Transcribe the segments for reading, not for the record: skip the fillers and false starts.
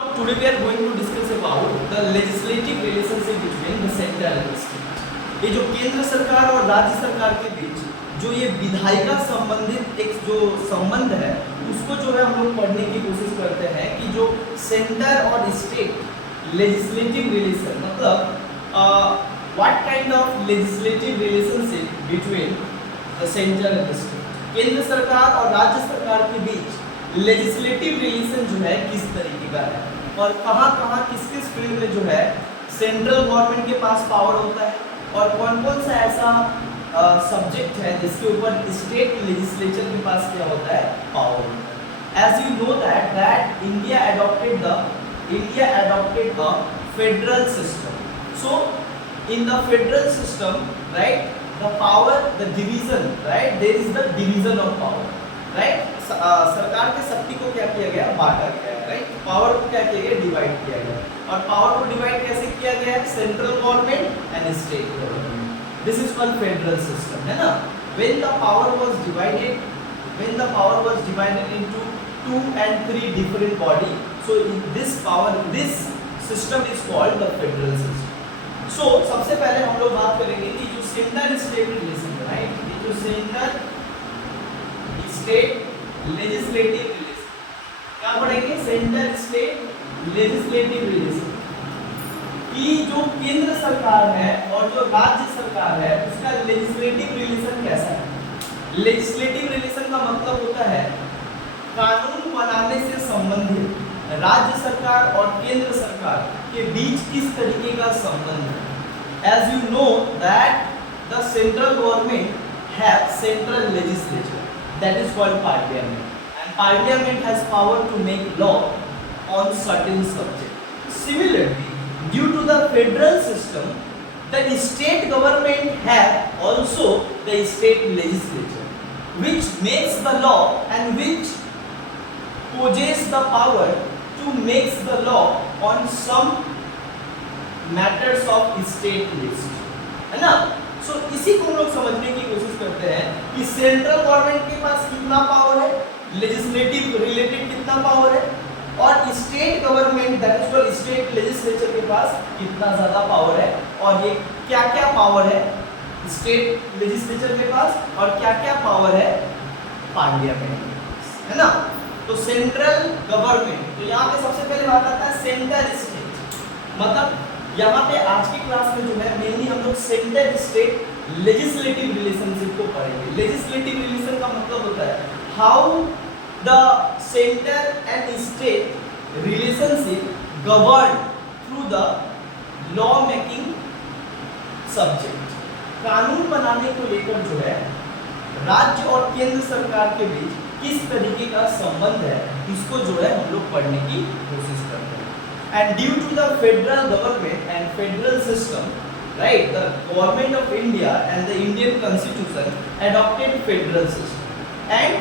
Today we are going to discuss about the legislative relationship between the center and the state. ये जो केंद्र सरकार और राज्य सरकार के बीच जो ये विधायिका संबंधित एक जो संबंध है उसको जो है हम लोग पढ़ने की कोशिश करते हैं कि जो सेंटर और स्टेट लेजिस्लेटिव रिलेशन मतलब what kind of legislative relationship between the centre and the state. केंद्र सरकार और राज्य सरकार के बीच लेजिस्लेटिव रिलेशन जो है किस तरीके का है और कहाँ किस फील्ड में जो है सेंट्रल गवर्नमेंट के पास पावर होता है और कौन कौन सा ऐसा सब्जेक्ट है जिसके ऊपर स्टेट लेजिस्लेचर के पास क्या होता है पावर होता है। As you know that India adopted a federal system. So in the federal system, right, the power, the division, right, there is the division of power, right. सरकार के शक्ति को क्या किया गया, बांटा गया है, राइट। पावर को क्या किया गया, डिवाइड किया गया और पावर को डिवाइड कैसे किया गया है, central government and state government. This is called federal system, है ना। When the power was divided into 2 and 3 different body, so this system is called the federal system. So सबसे पहले हम लोग बात करेंगे कि जो सेंटर स्टेट रिलेशन, राइट, ये जो सेंटर स्टेट लेजिस्लेटिव रिलेशन, क्या पढ़ेंगे, सेंटर स्टेट लेजिस्लेटिव रिलेशन की जो केंद्र सरकार है और जो राज्य सरकार है उसका लेजिस्लेटिव रिलेशन कैसा है। लेजिस्लेटिव रिलेशन का मतलब होता है कानून बनाने से संबंधित राज्य सरकार और केंद्र सरकार के बीच किस तरीके का संबंध है। As you know that the central government have central legislature, that is called parliament, and parliament has power to make law on certain subject. Similarly, due to the federal system, the state government have also the state legislature which makes the law and which possess the power to make the law on some matters of state list, है ना। So, इसी को हम लोग समझने की कोशिश करते हैं कि सेंट्रल गवर्नमेंट के पास कितना पावर है, लेजिस्लेटिव रिलेटेड कितना पावर है और state government that is called state legislature के पास कितना ज्यादा पावर है और ये क्या क्या पावर है स्टेट लेजिस्लेचर के पास और क्या क्या पावर है पार्लियामेंट के पास, है ना। तो सेंट्रल गवर्नमेंट, तो यहाँ पे सबसे पहले बात आता है सेंटर स्टेट, मतलब यहाँ पे आज की क्लास में जो है मेनली हम लोग सेंटर स्टेट लेजिस्लेटिव रिलेशनशिप को पढ़ेंगे। लेजिस्लेटिव रिलेशन का मतलब होता है how the centre and state relationship govern through the law making subject. कानून बनाने को लेकर जो है राज्य और केंद्र सरकार के बीच किस तरीके का संबंध है इसको जो है हम लोग पढ़ने की कोशिश करते हैं। And due to the federal government and federal system, right, the government of India and the Indian constitution adopted federal system, and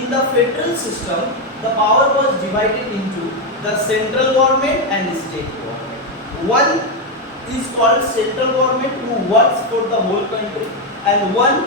in the federal system the power was divided into the central government and state government. One is called central government who works for the whole country and one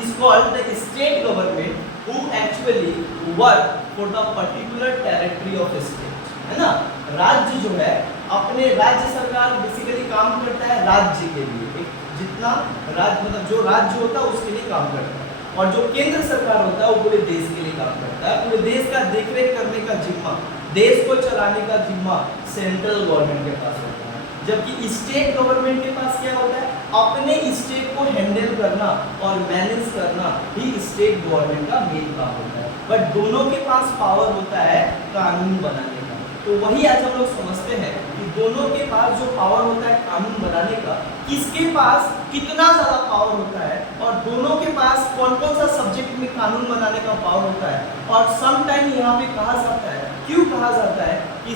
is called the state government who actually work for the particular territory of a state, है ना। राज्य जो है अपने राज्य सरकार basically काम करता है राज्य के लिए, जितना राज्य मतलब जो राज्य होता है उसके लिए काम करता है और जो केंद्र सरकार होता है वो पूरे देश के लिए काम करता है। पूरे देश का देखरेख करने का जिम्मा, देश को चलाने का जिम्मा सेंट्रल गवर्नमेंट के पास होता है, जबकि स्टेट गवर्नमेंट के पास क्या होता है, अपने स्टेट को हैंडल करना और मैनेज करना ही स्टेट गवर्नमेंट का मेन काम होता है। बट दोनों के पास पावर होता है कानून बनाने का। तो वही आज हम लोग समझते हैं कि दोनों के पास जो पावर होता है कानून बनाने का, किसके पास कितना ज़्यादा पावर होता है और दोनों के पास कौन कौन सा सब्जेक्ट में कानून बनाने का पावर होता है। और सम टाइम यहाँ पे कहा जाता है, क्यों कहा जाता है कि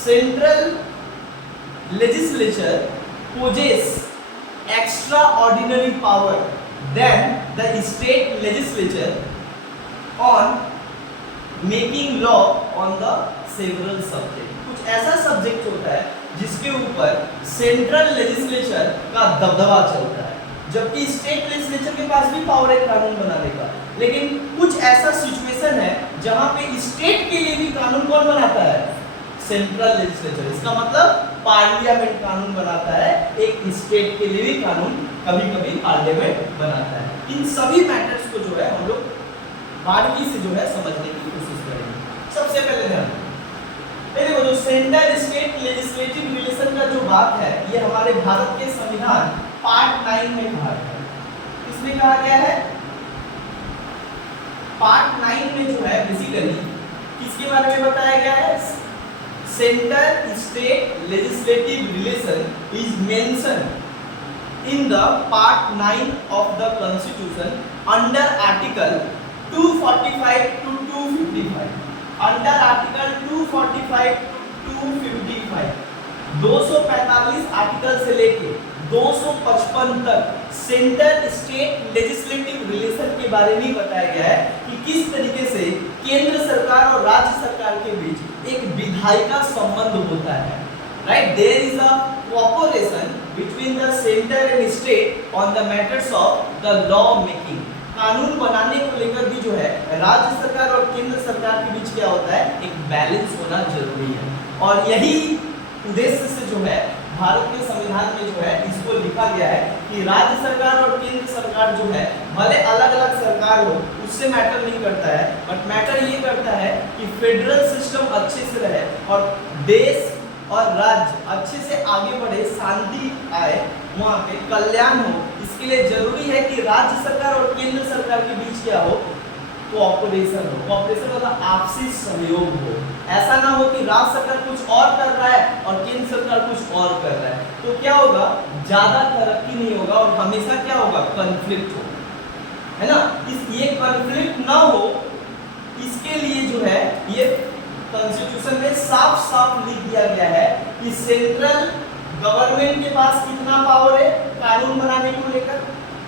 central legislature possess extraordinary power than the state legislature on making law on the several subject. कुछ ऐसा सब्जेक्ट होता है जिसके ऊपर सेंट्रल लेजिस्लेचर का दबदबा चलता है, जबकि स्टेट लेजिस्लेचर के पास भी पावर है कानून बनाने का, लेकिन कुछ ऐसा सिचुएशन है जहां पे स्टेट के लिए भी कानून कौन बनाता है, सेंट्रल लेजिस्लेचर, इसका मतलब पार्लियामेंट कानून बनाता है, एक स्टेट के लिए भी कानून कभी कभी पार्लियामेंट बनाता है। इन सभी मैटर्स को जो है हम लोग बारीकी से जो है समझने की कोशिश करेंगे। सबसे पहले ध्यान देखो, जो सेंट्रल स्टेट लेजिस्लेटिव रिलेशन का जो बात है, ये हमारे भारत के संविधान पार्ट 9 में कहा गया है। इसमें कहा गया है पार्ट 9 में जो है बेसिकली किसके बारे में बताया गया है, central state legislative relation is mentioned in the part 9 of the constitution under article 245 to 255, under article 245 to 255, 245 article से लेके 255 तक सेंट्रल स्टेट लेजिस्लेटिव रिलेशन के बारे में बताया गया है कि किस तरीके से केंद्र सरकार और राज्य सरकार के बीच एक विधायिका संबंध होता है। Right, there is a cooperation between the centre and state on the matters of the law making. कानून बनाने को लेकर भी जो है राज्य सरकार और केंद्र सरकार के बीच क्या होता है, एक बैलेंस होना जरूरी है। और यही उद्देश्य से जो है भारत के संविधान में जो है इसको लिखा गया है कि राज्य सरकार और केंद्र सरकार जो है भले अलग अलग सरकार हो, उससे मैटर नहीं करता है, बट मैटर ये करता है कि फेडरल सिस्टम अच्छे से रहे और देश और राज्य अच्छे से आगे बढ़े, शांति आए, वहाँ पे कल्याण हो। इसके लिए जरूरी है कि राज्य सरकार और केंद्र सरकार के बीच क्या हो, कोऑपरेशन हो। कोऑपरेशन मतलब आपसी सहयोग हो। ऐसा ना हो कि राज्य सरकार कुछ और कर रहा है और केंद्र सरकार कुछ और कर रहा है, तो क्या होगा, ज्यादा तरक्की नहीं होगा और हमेशा क्या होगा, कॉन्फ्लिक्ट होगा, है ना। ये कॉन्फ्लिक्ट ना हो, इसके लिए जो है ये कॉन्स्टिट्यूशन में साफ साफ लिख दिया गया है कि सेंट्रल गवर्नमेंट के पास कितना पावर है कानून बनाने को लेकर,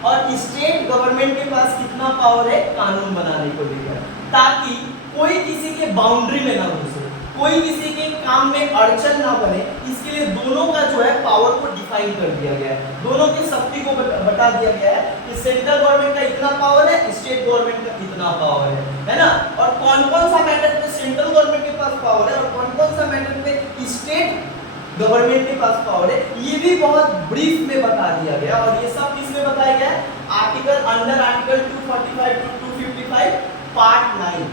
और स्टेट गवर्नमेंट के पास कितना पावर है कानून बनाने को लेकर, ताकि कोई किसी के बाउंड्री में ना घुसे, कोई किसी के काम में अड़चन ना बने। इसके लिए दोनों का जो है पावर को डिफाइन कर दिया गया है, दोनों की शक्ति को बता दिया गया है कि सेंट्रल गवर्नमेंट का इतना पावर है, स्टेट गवर्नमेंट का इतना पावर है ना। और कौन कौन सा मैटर पे सेंट्रल गवर्नमेंट के पास पावर है और कौन कौन सा मैटर पे स्टेट गवर्नमेंट के पास पावर है, ये भी बहुत ब्रीफ में बता दिया गया। और ये सब किसमें बताया गया है, article under article 245 to 255 part 9,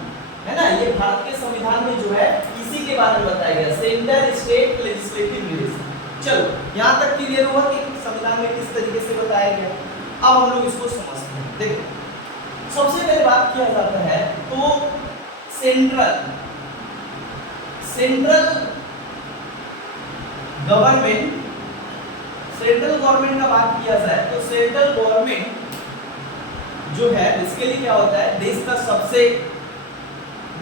है ना। ये भारत के संविधान में जो है इसी के बारे में बताया गया, सेंट्रल स्टेट लेजिस्लेटिव रिलेशन। चलो यहाँ तक क्लियर हुआ कि संविधान में किस तरीके से बताया गया। अब हम लोग इसको समझते हैं। देखो, सबसे पहले बात किया जाता है तो सेंट्रल गवर्नमेंट का बात किया जाए तो सेंट्रल गवर्नमेंट जो है इसके लिए क्या होता है, देश का सबसे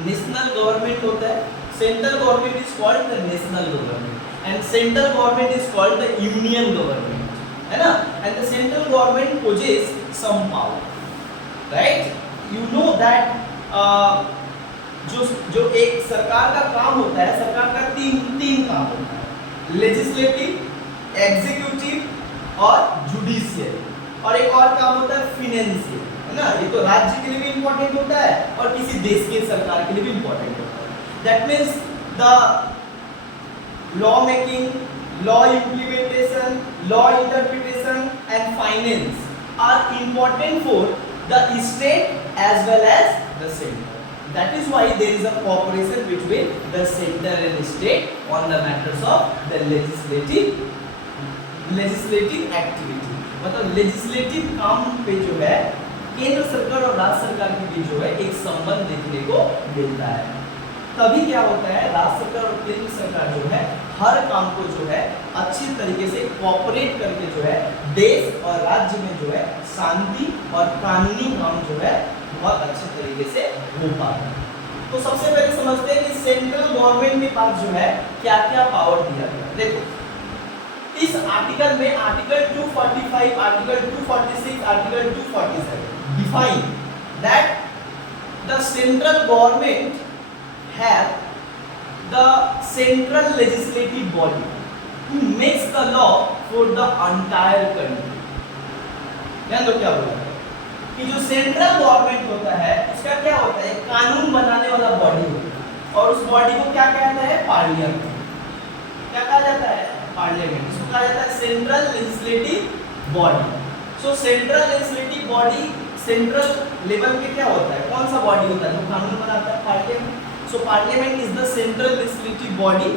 नेशनल गवर्नमेंट होता है। Central government is called the national government and central government is called the union government, है ना। And the central government possess some power, right. You know that जो एक सरकार का काम होता है, सरकार का तीन काम होता है, लेजिस्लेटिव, एग्जीक्यूटिव और जुडिशियल, और एक और काम होता है फाइनेंशियल, है ना। ये तो राज्य के लिए भी इंपॉर्टेंट होता है और किसी देश के सरकार के लिए भी इंपॉर्टेंट होता है। That means the law making, law implementation, law interpretation and finance are important for the state as well as the center. That is why there is a cooperation between the center and state on the matters of the legislative activity। मतलब legislative काम पे जो है केंद्र सरकार और राज्य सरकार के बीच जो है एक संबंध देखने को मिलता है। तभी क्या होता है, राज्य सरकार और केंद्र सरकार जो है हर काम को जो है अच्छी तरीके से कोऑपरेट करके जो है देश और राज्य में जो है शांति और कानूनी काम जो है बहुत अच्छे तरीके से हो पाता है। तो सबसे पहले समझते हैं कि सेंट्रल गवर्नमेंट के पास जो है क्या क्या पावर दिया गया। देखो, इस आर्टिकल में article 245, article 246, article 247 define that the central government have the central legislative body who makes the law for the entire country। ध्यान दो क्या बोला कि जो सेंट्रल गवर्नमेंट होता है उसका क्या होता है, कानून बनाने वाला बॉडी होता है। और उस बॉडी को क्या कहता है? पार्लियामेंट। क्या कहा जाता है? पार्लियामेंट। इसको कहा जाता है सेंट्रल लेजिस्लेटिव बॉडी। सो central legislative body central level पे क्या होता है? कौन सा बॉडी होता है जो कानून बनाता है? Parliament. So parliament is the central legislative body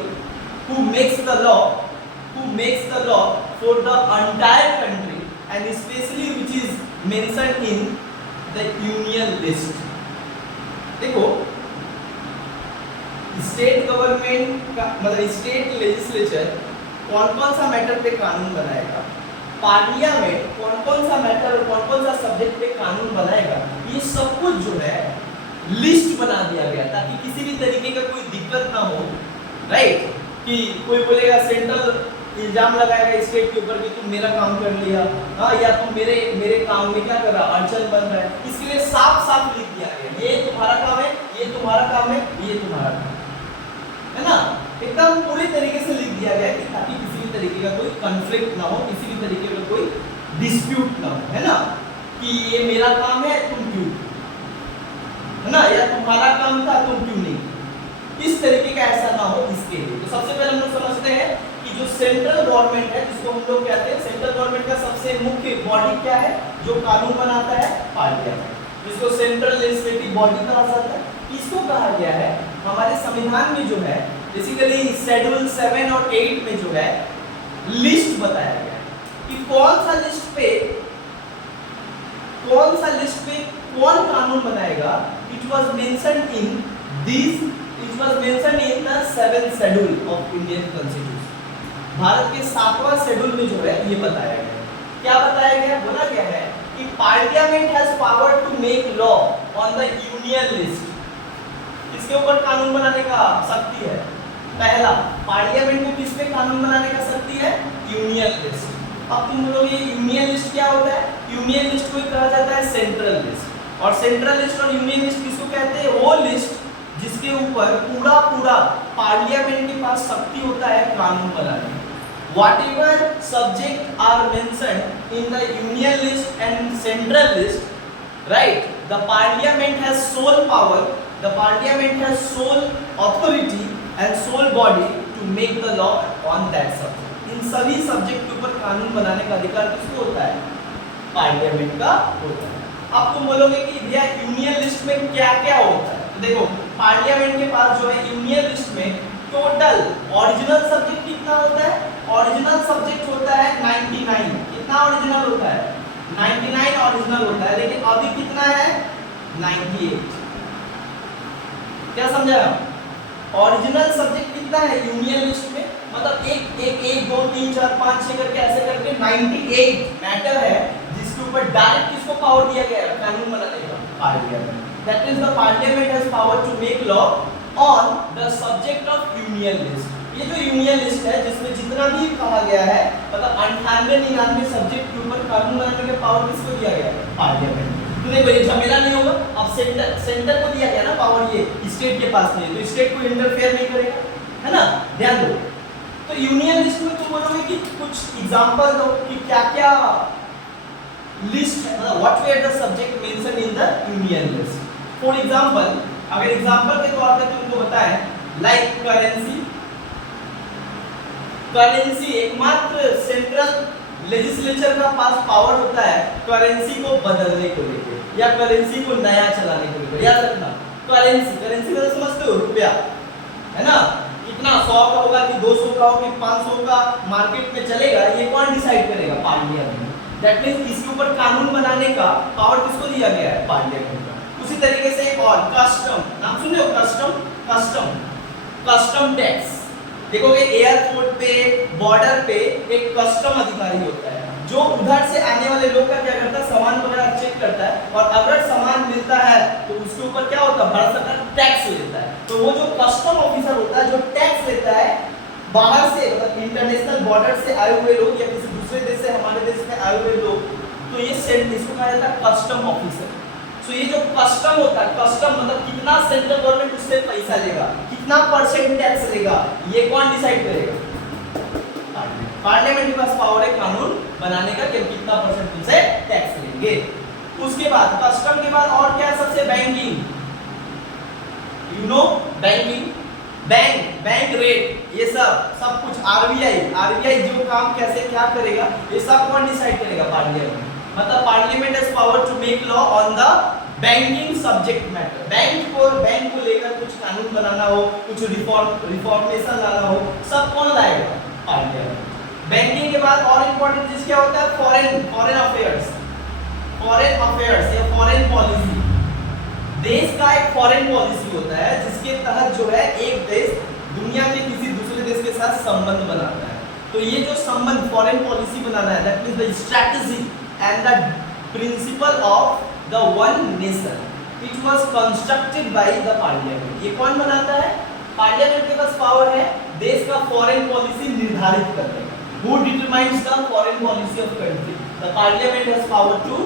who makes the law for the entire country and especially which is mentioned in the union list। देखो स्टेट गवर्नमेंट का मतलब स्टेट लेजिस्लेचर कौन कौन सा मैटर पे कानून बनाएगा, पार्लियामेंट कौन कौन सा मैटर और कौन कौन सा सब्जेक्ट पे कानून बनाएगा, ये सब कुछ जो है लिस्ट बना दिया गया ताकि किसी भी तरीके का कोई दिक्कत ना हो, राइट? कि कोई बोलेगा सेंट्रल इल्जाम लगाएगा स्टेट के ऊपर कि तुम मेरा काम कर लिया, हाँ, या तुम मेरे काम में क्या कर रहा, अड़चन बन रहा है। इसके लिए साफ साफ लिख दिया गया ये तुम्हारा काम है, ये तुम्हारा काम है, ये तुम्हारा काम है ना, एकदम पूरी तरीके से लिख दिया गया कि ताकि किसी भी तरीके का कोई कॉन्फ्लिक्ट ना हो, किसी भी तरीके का कोई डिस्प्यूट ना हो, है ना, कि ये मेरा काम है तुम क्यों, है ना, या तुम्हारा काम था तुम क्यों नहीं, इस तरीके का ऐसा ना हो इसके लिए। तो सबसे पहले हम लोग समझते हैं कि जो सेंट्रल गवर्नमेंट है जिसको हम लोग कहते हैं सेंट्रल गवर्नमेंट का सबसे मुख्य बॉडी क्या है जो कानून बनाता है? पार्लियामेंट, जिसको सेंट्रल लेजिस्लेटिव बॉडी कहा जाता है। इसको कहा गया है हमारे संविधान में जो है बेसिकली शेड्यूल 7 और 8 में जो है लिस्ट बताया गया है कि कौन सा लिस्ट पे कौन कानून बनाएगा। It was mentioned in this It was mentioned in the 7th schedule of Indian Constitution। Bharat के 7वां शेड्यूल में जो है ये बताया गया। क्या बताया गया? बोला गया है कि parliament has power to make law on the union list. किसके ऊपर कानून बनाने का शक्ति है? पहला, पार्लियामेंट को किस पे कानून बनाने का शक्ति है? Union list. अब तुम बोलोगे यूनियन लिस्ट क्या होता है? यूनियन लिस्ट को कहा जाता है सेंट्रल लिस्ट। और सेंट्रल लिस्ट और यूनियन लिस्ट किसको कहते हैं? वो लिस्ट जिसके ऊपर पूरा पार्लियामेंट के पास शक्ति होता है कानून बनाने। Whatever subject are mentioned in the union list and central list, right? The parliament has sole power, the parliament has sole authority and sole body to make the law on that subject। इन सभी subject के ऊपर कानून बनाने का अधिकार किसको होता है? पार्लियामेंट का होता है। अब तुम बोलोगे कि भैया यूनियन लिस्ट में क्या क्या होता है? तो देखो पार्लियामेंट के पास जो है यूनियन लिस्ट में टोटल ओरिजिनल सब्जेक्ट कितना होता है? ओरिजिनल सब्जेक्ट होता है 99। कितना ओरिजिनल होता है? 99 ओरिजिनल होता है, लेकिन अभी कितना है? 98। क्या समझा? ओरिजिनल सब्जेक्ट कितना है यूनियन लिस्ट में? मतलब एक 2 3 4 5 6 करके ऐसे करके 98 मैटर है जिसके ऊपर डायरेक्ट किसको पावर दिया गया है कानून बनाने का? Parliament. That is the parliament has power to make law on the subject of union list। ये जो यूनियन लिस्ट है जिसमें जितना भी कहा गया है मतलब 98-99 सब्जेक्ट के ऊपर कानून बनाने का पावर किसको दिया गया है? पार्लियामेंट। तो देखो ये झमेला नहीं होगा। अब सेंटर को दिया गया ना पावर, ये स्टेट के पास नहीं है तो स्टेट को इंटरफेयर नहीं करेगा, है ना, ध्यान दो। तो यूनियन लिस्ट में तुम बोलोगे कि कुछ एग्जांपल दो कि क्या क्या लिस्ट है, मतलब what where the subject mention in the union list. For example, अगर एग्जांपल के तौर पे तुमको बताएं लाइक करेंसी एकमात्र सेंट्रल लेजिस्लेचर का पास पावर होता है करेंसी को बदलने को लेकर या करेंसी को नया चलाने को लेकर। याद रखना करेंसी का समझते हो? रुपया, है ना, कितना 100 का होगा कि 200 का होगा कि 500 का मार्केट में चलेगा, ये कौन डिसाइड करेगा? पार्लियामेंट। दैट मींस इसके ऊपर कानून बनाने का पावर किसको दिया गया है? पार्लियामेंट का। उसी तरीके से एक और कस्टम, नाम सुने हो? Custom tax. देखोगे एयरपोर्ट पे, बॉर्डर पे एक कस्टम अधिकारी होता है जो उधर से आने वाले लोग का क्या करता है? सामान वगैरह चेक करता है और अगर सामान मिलता है तो उसके ऊपर क्या होता है? भारत सरकार टैक्स लेता है। तो वो जो कस्टम ऑफिसर होता है जो टैक्स लेता है बाहर से, मतलब इंटरनेशनल बॉर्डर से आए हुए लोग या किसी दूसरे देश से हमारे देश में आए हुए लोग, तो ये इसको कहा जाता है कस्टम ऑफिसर। सो ये जो कस्टम होता है, कस्टम मतलब कितना सेंट्रल गवर्नमेंट उससे पैसा लेगा, कितना परसेंट टैक्स लेगा, ये कौन डिसाइड करेगा? पार्लियामेंट के पास पावर है कानून बनाने का कि कितना परसेंट तुमसे टैक्स लेंगे। उसके बाद कस्टम के बाद और क्या? सबसे banking. You know banking, bank rate, ये सब कुछ आरबीआई जो काम कैसे क्या करेगा, ये सब कौन डिसाइड करेगा? पार्लियामेंट। मतलब parliament has power to make law on the banking subject matter. Bank को लेकर कुछ कानून बनाना हो, कुछ रिफॉर्मेशन लाना हो, सब कौन लाएगा? पार्लियामेंट। बैंकिंग के बाद और इंपॉर्टेंट चीज क्या होता है? फॉरेन अफेयर्स या फॉरेन पॉलिसी। देश का एक फॉरेन पॉलिसी होता है जिसके तहत जो है एक देश दुनिया के किसी दूसरे देश के साथ संबंध बनाता है। तो ये जो संबंध फॉरेन पॉलिसी बनाना है, that means the strategy and the principle of the one nation, it was constructed by the parliament. ये कौन बनाता है? पार्लियामेंट के पास पावर है देश का फॉरेन पॉलिसी निर्धारित करने का। Who determines the foreign policy of country? The parliament has power to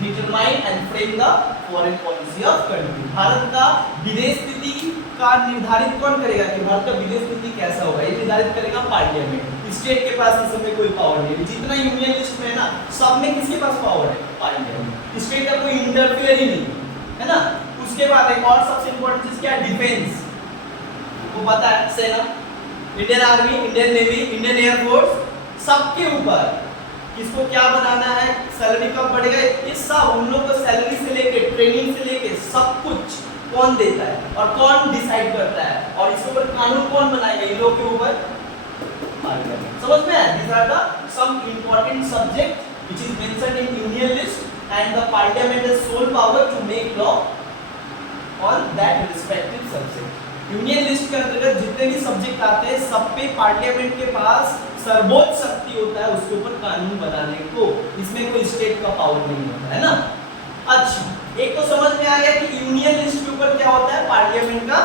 determine and frame the foreign policy of country. Bharat का विदेश नीति का निर्धारित कौन करेगा कि भारत का विदेश नीति कैसा होगा? ये निर्धारित करेगा पार्लियामेंट। स्टेट के पास इस समय कोई पावर नहीं है। जितना यूनियन लिस्ट में है ना, सब में किसके पास पावर है? पार्लियामेंट। स्टेट का कोई इंटरफेयर ही नहीं है ना। उसके बाद एक और सबसे इंपॉर्टेंट चीज क्या है? डिफेंस। वो पता है, सेना, Indian army, Indian navy, Indian air force, सबके ऊपर किसको क्या बनाना है, सैलरी कब बढ़ेगा, ये सब उन लोग को सैलरी से लेके ट्रेनिंग से लेके सब कुछ कौन देता है और कौन डिसाइड करता है, और इसके ऊपर कानून कौन बनाएगा? इन लोग के ऊपर पार्लियामेंट। समझ में आया? These are the some important subject which is mentioned in Union List, and the Parliament has sole power to make law on that respective subject. Union list के अंतर्गत जितने भी सब्जेक्ट आते हैं सब पे पार्लियामेंट के पास सर्वोच्च शक्ति होता है उसके ऊपर कानून बनाने को। इसमें कोई स्टेट का पावर नहीं होता है ना। अच्छा, एक तो समझ में आ गया कि यूनियन लिस्ट के ऊपर क्या होता है? पार्लियामेंट का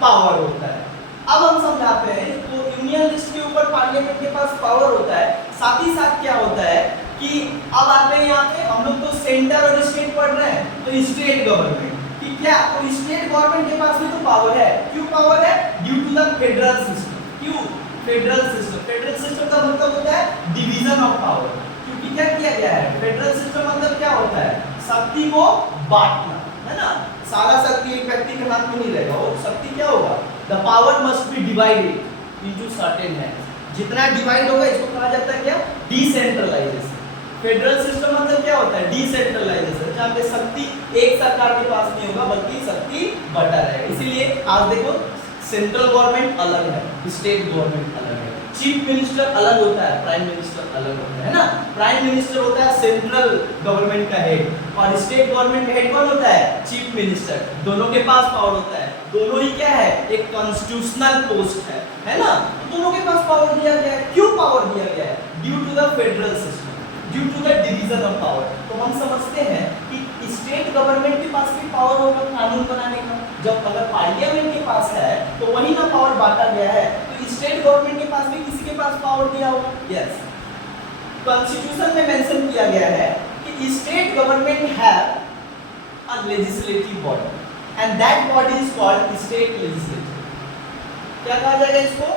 पावर होता है। अब हम समझाते हैं तो यूनियन लिस्ट के ऊपर पार्लियामेंट के पास पावर होता है, साथ ही साथ क्या होता है कि अब आते हैं यहाँ पे हम लोग तो सेंटर और स्टेट पढ़ रहे हैं, तो स्टेट गवर्नमेंट, क्या? तो स्टेट गवर्नमेंट के पास भी तो पावर है। क्यों पावर है? Due to the federal system. क्यों? Federal system. फेडरल सिस्टम का मतलब होता है डिवीजन ऑफ पावर। क्योंकि क्या किया गया है? फेडरल सिस्टम मतलब क्या होता है? शक्ति को बांटना, है ना। सारा शक्ति एक व्यक्ति के हाथ में नहीं रहेगा। वो शक्ति क्या होगा? The power must be divided into certain hands. जितना डिवाइड होगा इसको कहा जाता है क्या? डिसेंट्रलाइजेशन। फेडरल सिस्टम मतलब क्या होता है? डिसेंट्रलाइजेशन, जहाँ पे शक्ति एक सरकार के पास नहीं होगा बल्कि शक्ति बटा रहेगा। इसीलिए आज देखो सेंट्रल गवर्नमेंट अलग है, स्टेट गवर्नमेंट अलग है, चीफ मिनिस्टर अलग होता है, प्राइम मिनिस्टर अलग होता है ना। प्राइम मिनिस्टर होता है सेंट्रल गवर्नमेंट का हेड, और स्टेट गवर्नमेंट हेड कौन होता है? Chief minister. दोनों के पास पावर होता है, दोनों ही क्या है? एक कॉन्स्टिट्यूशनल पोस्ट है ना। दोनों के पास पावर दिया गया है। क्यों पावर दिया गया है? Due to the federal system, due to the division of power. तो हम समझते हैं कि स्टेट गवर्नमेंट के पास भी पावर होगा कानून बनाने का। जब अगर पार्लियामेंट के पास है तो वही ना पावर बांटा गया है, तो स्टेट गवर्नमेंट के पास भी किसी के पास पावर दिया होगा। यस, कॉन्स्टिट्यूशन में मेंशन किया गया है कि state government have a legislative body and that body is called state legislature. क्या कहा जाएगा इसको?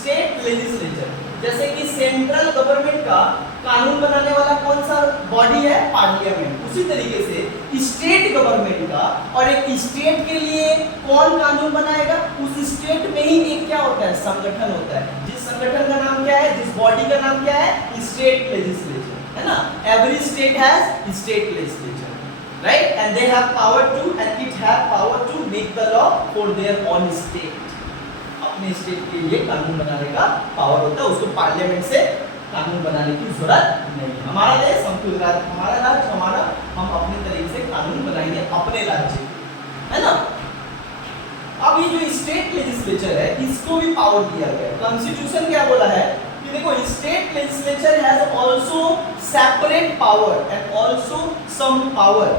State legislature. जैसे कि सेंट्रल गवर्नमेंट का कानून बनाने वाला कौन सा बॉडी है? पार्लियामेंट। उसी तरीके से स्टेट गवर्नमेंट का, और एक स्टेट के लिए कौन कानून बनाएगा? उस स्टेट में ही एक क्या होता है? संगठन होता है। जिस संगठन का नाम क्या है? जिस बॉडी का नाम क्या है? स्टेट लेजिस्लेचर, है ना। Every state has state legislature, right, and they have power to and it have power to make the law for their own state. अपने स्टेट के लिए कानून बनाने का पावर होता है, उसको पार्लियामेंट से कानून बनाने की जरूरत नहीं है। हमारा देश, हमारा राज्य, हम अपने तरीके से कानून बनाएंगे अपने राज्य, है ना। अब ये जो स्टेट लेजिस्लेचर है इसको भी पावर दिया गया है। कॉन्स्टिट्यूशन क्या बोला है कि देखो state legislature has also separate power and also some power,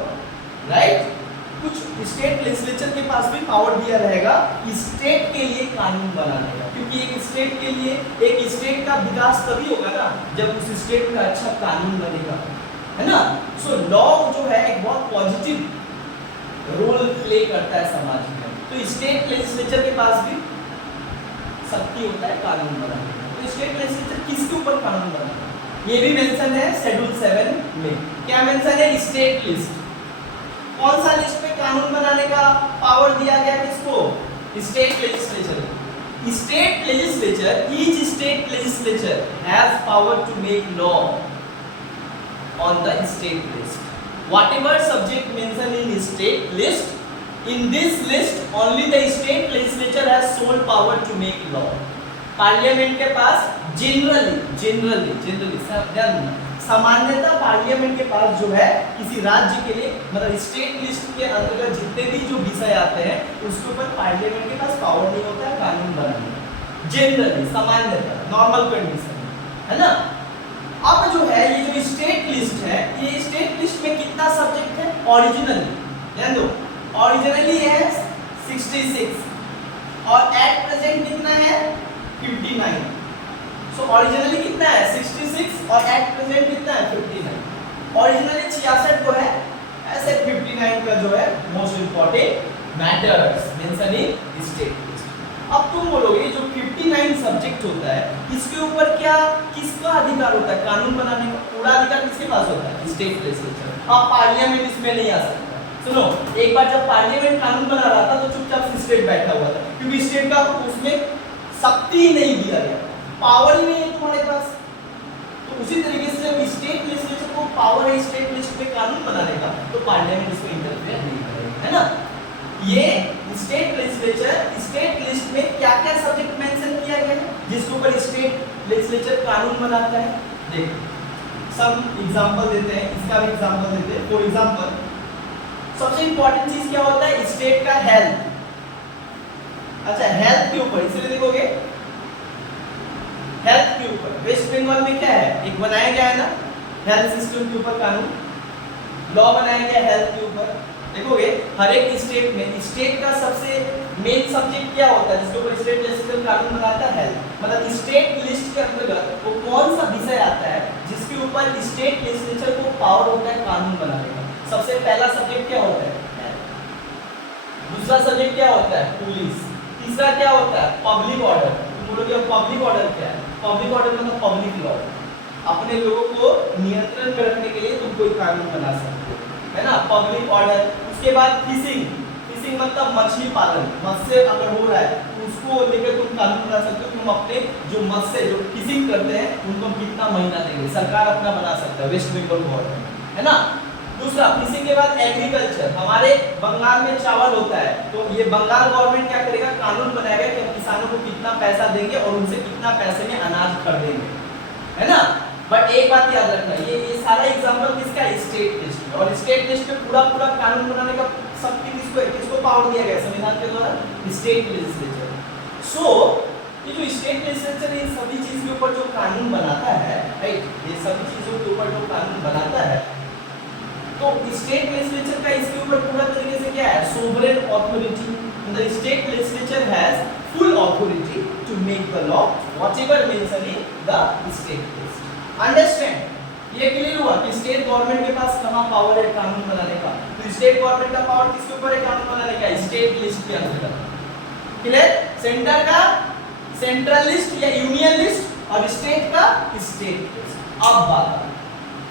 right. कुछ स्टेट लेजिस्लेचर के पास भी पावर दिया रहेगा स्टेट के लिए कानून बनाने का, क्योंकि एक स्टेट के लिए, एक स्टेट का विकास तभी होगा ना जब उस स्टेट का अच्छा कानून बनेगा, है ना। सो लॉ जो है एक बहुत पॉजिटिव रोल प्ले करता है समाज में। तो स्टेट लेजिस्लेचर के पास भी शक्ति होता है कानून बनाने का। तो स्टेट लेजिस्लेचर किसके ऊपर कानून बनाएगा? ये भी मेंशन है शेड्यूल 7 में। क्या मेंशन है? State list. कौन सा लिस्ट में कानून बनाने का पावर दिया गया किसको? State legislature. State legislature, each state legislature has power to make law on the state list. Whatever subject mentioned in state list, in this list only the state legislature has sole power to make law. Parliament के पास generally सामान्यतः parliament के पास जो है किसी राज्य के लिए मतलब स्टेट लिस्ट के अंतर्गत जितने भी जो विषय आते हैं उसके ऊपर पार्लियामेंट के पास पावर नहीं होता है कानून बनाने का। जनरली सामान्यतः नॉर्मल कंडीशन है ना। अब जो है ये जो स्टेट लिस्ट है, ये स्टेट लिस्ट में कितना सब्जेक्ट है? ओरिजिनली ध्यान दो, ओरिजिनली है 66 और एट प्रेजेंट कितना है? 59। सो ओरिजिनली कितना है? 66 और एट प्रेजेंट कितना है? 59। ओरिजिनली 66 को है, ऐसे 59 का जो है most important matters mention in state. अब तुम बोलोगे जो 59 सब्जेक्ट होता है इसके ऊपर क्या किसका अधिकार होता है कानून बनाने का? पूरा अधिकार किसके पास होता है? State legislature. अब पार्लियामेंट इसमें नहीं आ सकता। सुनो, एक बार जब पार्लियामेंट कानून बना रहा था तो चुपचाप से स्टेट बैठा हुआ था क्योंकि स्टेट का उसमें शक्ति ही नहीं दिया गया, पावर ही नहीं है तुम्हारे पास। तो उसी तरीके से जब स्टेट लेजिस्लेचर को पावर है स्टेट लिस्ट पे कानून बनाने का तो पार्लियामेंट इसमें इंटरफेयर नहीं करेगा, है ना। ये स्टेट लेजिस्लेचर स्टेट लिस्ट में क्या क्या सब्जेक्ट मेंशन किया गया है जिसके ऊपर स्टेट लेजिस्लेचर कानून बनाता है? देखो सब एग्जांपल देते हैं, इसका भी एग्जांपल देते हैं। फॉर एग्जांपल सबसे इंपॉर्टेंट चीज क्या होता है? स्टेट का हेल्थ। अच्छा, हेल्थ के ऊपर इसलिए देखोगे हेल्थ के ऊपर वेस्ट बंगाल में क्या है? एक बनाया गया है ना हेल्थ सिस्टम के ऊपर कानून, लॉ बनाया गया हेल्थ के ऊपर। देखोगे हर एक स्टेट में स्टेट का सबसे मेन सब्जेक्ट क्या होता है जिसके ऊपर स्टेट लेजिस्लेचर कानून बनाता है? हेल्थ। मतलब स्टेट लिस्ट के अंतर्गत वो कौन सा विषय आता है जिसके ऊपर स्टेट लेजिस्लेचर को पावर होता है कानून बनाने का? सबसे पहला सब्जेक्ट क्या होता है? हेल्थ। दूसरा सब्जेक्ट क्या होता है? पुलिस। तीसरा क्या होता है? Public order. तुम बोलोगे पब्लिक ऑर्डर क्या है? पब्लिक ऑर्डर मतलब पब्लिक लॉ, अपने लोगों को नियंत्रण में रखने के लिए तुम कोई कानून बना सकते हो, है ना, पब्लिक ऑर्डर। उसके बाद फिशिंग, फिशिंग मतलब मछली पालन, मत्स्य अगर हो रहा है तो उसको लेकर तुम कानून बना सकते हो। तुम अपने जो मत्स्य जो फिशिंग करते हैं उनको कितना महीना देंगे, सरकार अपना बना सकता है, वेस्ट बंगाल गवर्नमेंट, है ना। दूसरा फिशिंग के बाद एग्रीकल्चर, हमारे बंगाल में चावल होता है तो ये बंगाल गवर्नमेंट क्या करेगा? कानून बनाएगा कि हम किसानों को कितना पैसा देंगे और उनसे कितना पैसे में अनाज खरीदेंगे, है ना। बट एक बात याद रखना, ये सारा एग्जांपल किसका है? स्टेट लिस्ट में। और स्टेट लिस्ट में पूरा कानून बनाने का शक्ति किसको पावर दिया गया संविधान के द्वारा? State legislature. सो ये जो स्टेट लेजिस्लेचर इन सभी चीज के ऊपर जो कानून बनाता है, राइट, ये सभी चीजों के ऊपर जो कानून बनाता है तो स्टेट लेजिस्लेचर का इसके ऊपर पूरा तरीके से क्या है? Sovereign authority. The state legislature has full authority to make the law whatever mention in the state list. Understand? ये क्लियर हुआ कि स्टेट गवर्नमेंट के पास कहां पावर है कानून बनाने का? तो स्टेट गवर्नमेंट का पावर किसके ऊपर है कानून बनाने का? स्टेट लिस्ट के अंतर्गत। क्लियर? सेंटर का सेंट्रल लिस्ट या यूनियन लिस्ट और स्टेट का स्टेट लिस्ट। अब बात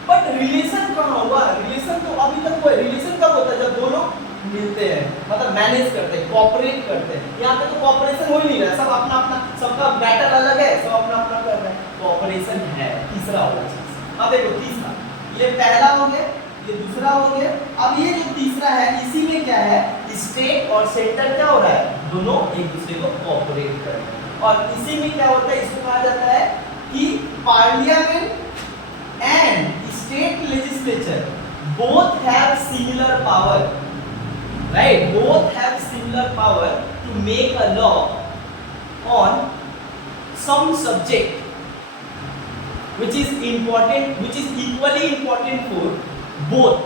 बट रिलेशन कहां हुआ? रिलेशन तो अभी तक हुआ। रिलेशन कब होता है? जब दो लोग मिलते हैं, मतलब मैनेज करते हैं, कोऑपरेट करते हैं। यहाँ पे तो कोऑपरेशन हो ही नहीं रहा, सब अपना अपना, सबका मैटर अलग है, सब अपना अपना कर रहे हैं। कोऑपरेशन है तीसरा वाला चीज। अब देखो तीसरा, ये पहला हो गया, ये दूसरा हो गया। अब ये जो तीसरा है इसी में क्या है? स्टेट और सेंटर क्या हो रहा है? दोनों एक दूसरे को कोऑपरेट कर रहे हैं। और इसी में क्या होता है? इसको कहा जाता है कि parliament and state legislature both have similar power, right? Both have similar power to make a law on some subject which is important, which is equally important for both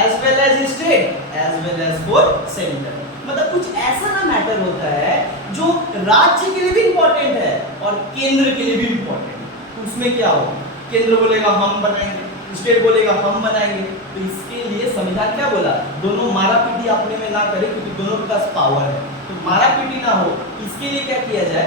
as well as state as well as for center। मतलब कुछ ऐसा ना matter होता है जो राज्य के लिए भी इंपॉर्टेंट है और केंद्र के लिए भी इंपॉर्टेंट है। उसमें क्या होगा? केंद्र बोलेगा हम बनाएंगे, स्टेट बोलेगा हम बनाएंगे। तो इसके लिए संविधान क्या बोला? दोनों मारा पीटी अपने में ना करे क्योंकि दोनों के पास पावर है, तो मारा पीटी ना हो इसके लिए क्या किया जाए?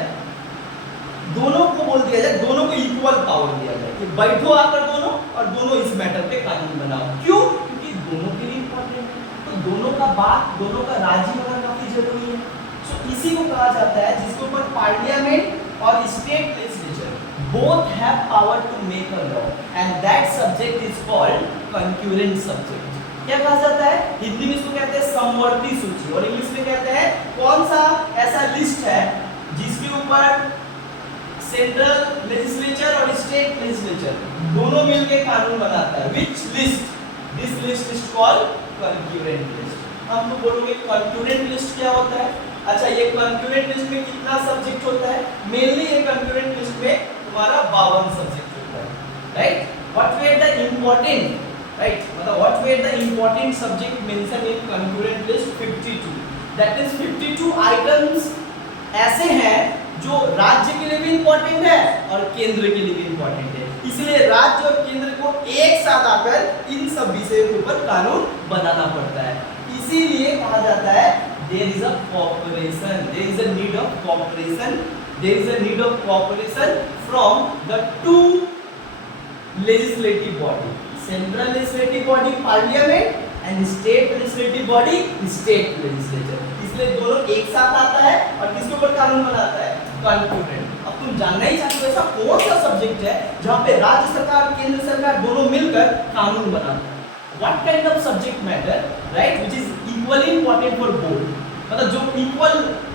दोनों को बोल दिया जाए, दोनों को इक्वल पावर दिया जाए कि बैठो आकर दोनों और दोनों इस मैटर पे कानून बनाओ। क्यों? क्योंकि दोनों के लिए इंपॉर्टेंट है। तो दोनों का बात, दोनों का राजी होना काफी जरूरी है। सो इसी को कहा जाता है, जिसके ऊपर पार्लियामेंट और state legislature both have power to make a law and that subject is called concurrent subject। क्या कहा जाता है? हिंदी में इसको कहते हैं समवर्ती सूची, और इंग्लिश में कहते हैं कौन सा ऐसा लिस्ट है जिसके ऊपर सेंट्रल लेजिस्लेचर और स्टेट लेजिस्लेचर दोनों मिलकर कानून बनाता है। Which list? This list is called concurrent list। हम तो बोलोगे concurrent list क्या होता है? अच्छा, ये concurrent list में कितना सब्जेक्ट होता है? मेनली ये concurrent list में तुम्हारा 52 सब्जेक्ट होता है, right? What were the important, right? मतलब what were the important subject mentioned in concurrent list? 52। That is 52 items ऐसे हैं जो राज्य के लिए भी इंपॉर्टेंट है और केंद्र के लिए भी इंपॉर्टेंट है, इसलिए राज्य और केंद्र को एक साथ आकर इन सब विषयों के ऊपर कानून बनाना पड़ता है। इसीलिए कहा जाता है there is a cooperation, there is a need of cooperation, there is a need of cooperation from the two legislative body, central legislative body parliament and state legislative body state legislature। इसलिए दोनों एक साथ आता है और किसके ऊपर कानून बनाता है? concurrent। अब तुम जानना ही चाहते हो ऐसा कौन सा सब्जेक्ट है जहाँ पे राज्य सरकार केंद्र सरकार दोनों मिलकर कानून बनाते हैं? What kind of subject matter, right, which is equally important for both, मतलब जो इक्वल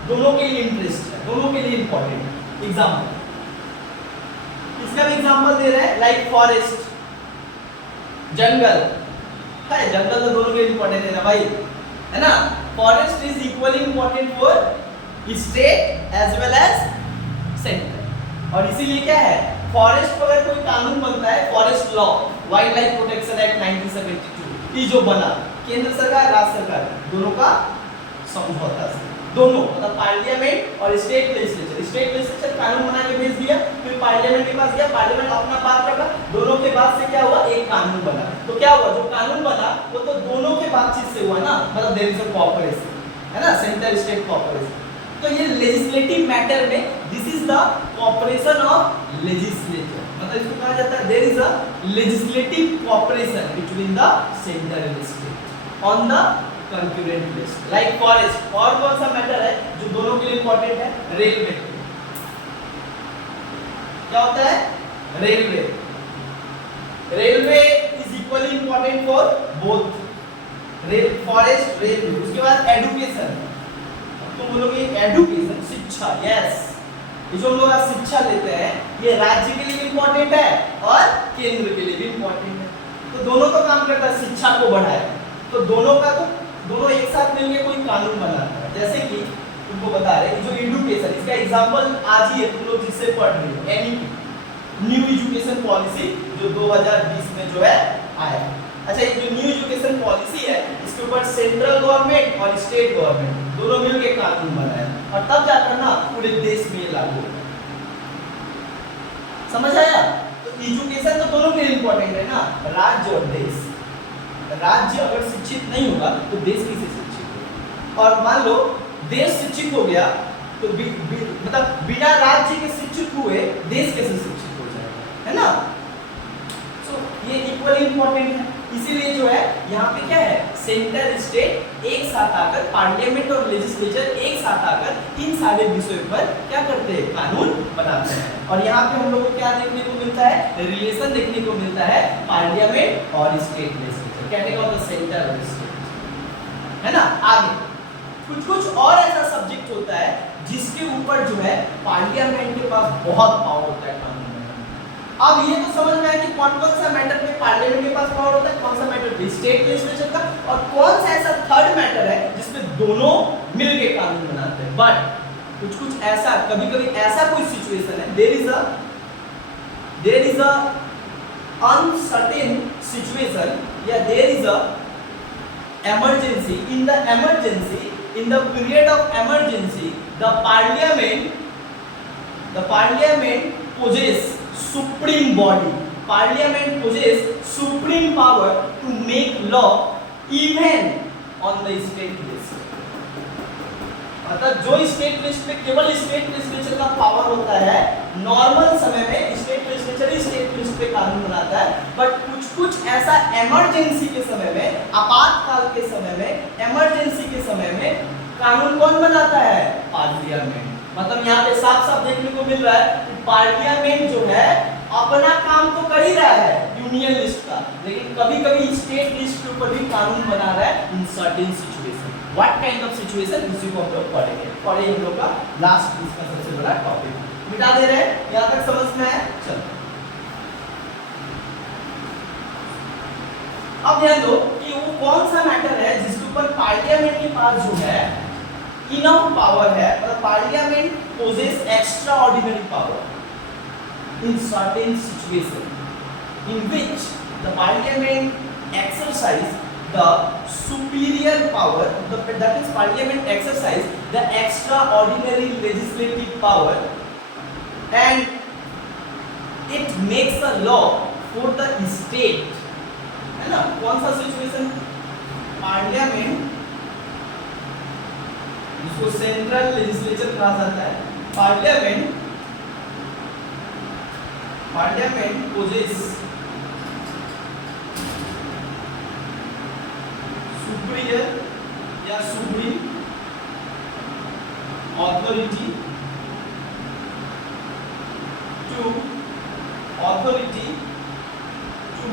दोनों के लिए इंटरेस्ट है, दोनों के लिए इंपॉर्टेंट। एग्जाम्पल, इसका भी एग्जाम्पल दे रहे हैं, लाइक फॉरेस्ट, जंगल है, जंगल तो दोनों के लिए इंपॉर्टेंट है ना भाई, है ना? Forest is equally important for state as well as center, और इसीलिए क्या है, फॉरेस्ट पर अगर कोई कानून बनता है, forest law, wild life protection act 1972, ये जो बना, केंद्र सरकार राज्य सरकार दोनों का समझौता से, दोनों मतलब पार्लियामेंट और स्टेट लेजिस्लेचर कानून बना के भेज दिया, फिर पार्लियामेंट के पास गया, पार्लियामेंट अपना बात रखा, दोनों के बाद से क्या हुआ, एक कानून बना। तो क्या हुआ, जो कानून बना वो तो दोनों के बातचीत से हुआ ना, मतलब देयर इज अ कोऑपरेशन, है ना, सेंट्रल स्टेट कोऑपरेशन। तो ये लेजिस्लेटिव मैटर में this is the cooperation of legislature, मतलब इसको कहा जाता है there is a legislative cooperation between the central and state on the concurrent list, like forest। और कौन सा मैटर है जो दोनों के लिए इंपॉर्टेंट है? रेलवे। क्या होता है? Railway. Railway is equally important for both rail, forest, railway. उसके बाद एजुकेशन, तुम बोलोगे एजुकेशन शिक्षा, यस, ये जो हम लोग आज शिक्षा लेते हैं ये राज्य के लिए इंपॉर्टेंट है और केंद्र के लिए भी इंपॉर्टेंट है, तो दोनों का काम करता है शिक्षा को बढ़ाए, तो दोनों का तो दोनों एक साथ मिलकर कोई कानून बनाता है। जैसे कि तुमको बता रहे हैं जो एजुकेशन, इसका एग्जांपल आज ही है, तुम लोग जिससे पढ़ रहे हो, एनईपी न्यू एजुकेशन पॉलिसी जो 2020 में जो है आया। अच्छा, ये जो न्यू एजुकेशन पॉलिसी है इसके ऊपर सेंट्रल गवर्नमेंट और स्टेट गवर्नमेंट दोनों मिलकर कानून बनाया और तब जाकर ना पूरे देश में ये लागू होगा। समझ आया? तो एजुकेशन तो दोनों के लिए इंपॉर्टेंट है ना, राज्य और देश। राज्य अगर शिक्षित नहीं होगा तो देश कैसे शिक्षित होगा? और मान लो देश शिक्षित हो गया तो मतलब बिना राज्य के शिक्षित हुए देश कैसे शिक्षित हो जाएगा, है ना? सो ये इक्वली इंपॉर्टेंट है, इसीलिए जो है यहाँ पे क्या है, सेंट्रल स्टेट एक साथ आकर, पार्लियामेंट और लेजिस्लेचर एक साथ आकर इन सारे विषयों पर क्या करते हैं, कानून बनाते हैं। और यहाँ पे हम लोग को क्या देखने को मिलता है, रिलेशन देखने को मिलता है पार्लियामेंट और स्टेट लेजिस्लेचर, कहने का मतलब सेंट्रल और स्टेट, है ना? आगे कुछ और ऐसा सब्जेक्ट होता है जिसके ऊपर जो है पार्लियामेंट के पास बहुत पावर होता है कानून बनाने। अब ये तो समझ में आया कि कौन कौन सा मैटर पे पार्लियामेंट के पास पावर होता है, कौन सा मैटर पे स्टेट लेजिस्लेचर का, और कौन सा ऐसा थर्ड मैटर है जिसमें दोनों मिलकर कानून बनाते हैं। बट कुछ ऐसा, कभी-कभी ऐसा कोई सिचुएशन है, there is a uncertain situation, yeah, there is a emergency, in the period of emergency the parliament possess supreme body, parliament possess supreme power to make law even on the state list। मतलब जो state list में केवल state legislature का power होता है, normal समय में state legislature legislature state list पे कानून बनाता है, बट कुछ ऐसा इमरजेंसी के समय में, आपातकाल के समय में, इमरजेंसी के समय में कानून कौन बनाता है? पार्लियामेंट। मतलब यहाँ पे साफ साफ देखने को मिल रहा है कि पार्लियामेंट जो है अपना काम तो कर ही रहा है यूनियन लिस्ट का, लेकिन कभी कभी स्टेट लिस्ट के ऊपर भी कानून बना रहा है in certain situation. What kind of situation, इसी को हम लोग पढ़ेंगे और ये हम लोग का लास्ट इसका सबसे बड़ा टॉपिक। मिटा दे रहे हैं, यहाँ तक समझ में है? चलो अब ध्यान दो कि वो कौन सा मैटर है जिसके ऊपर पार्लियामेंट के पास जो है इनफ पावर है, मतलब parliament possess extraordinary power in certain situation in which the parliament exercise the superior power, that is parliament exercise the extraordinary legislative power and it makes a law for the state, है ना? कौन सा situation? Parliament, जिसको central legislature कहा जाता है, Parliament possess superior या supreme authority to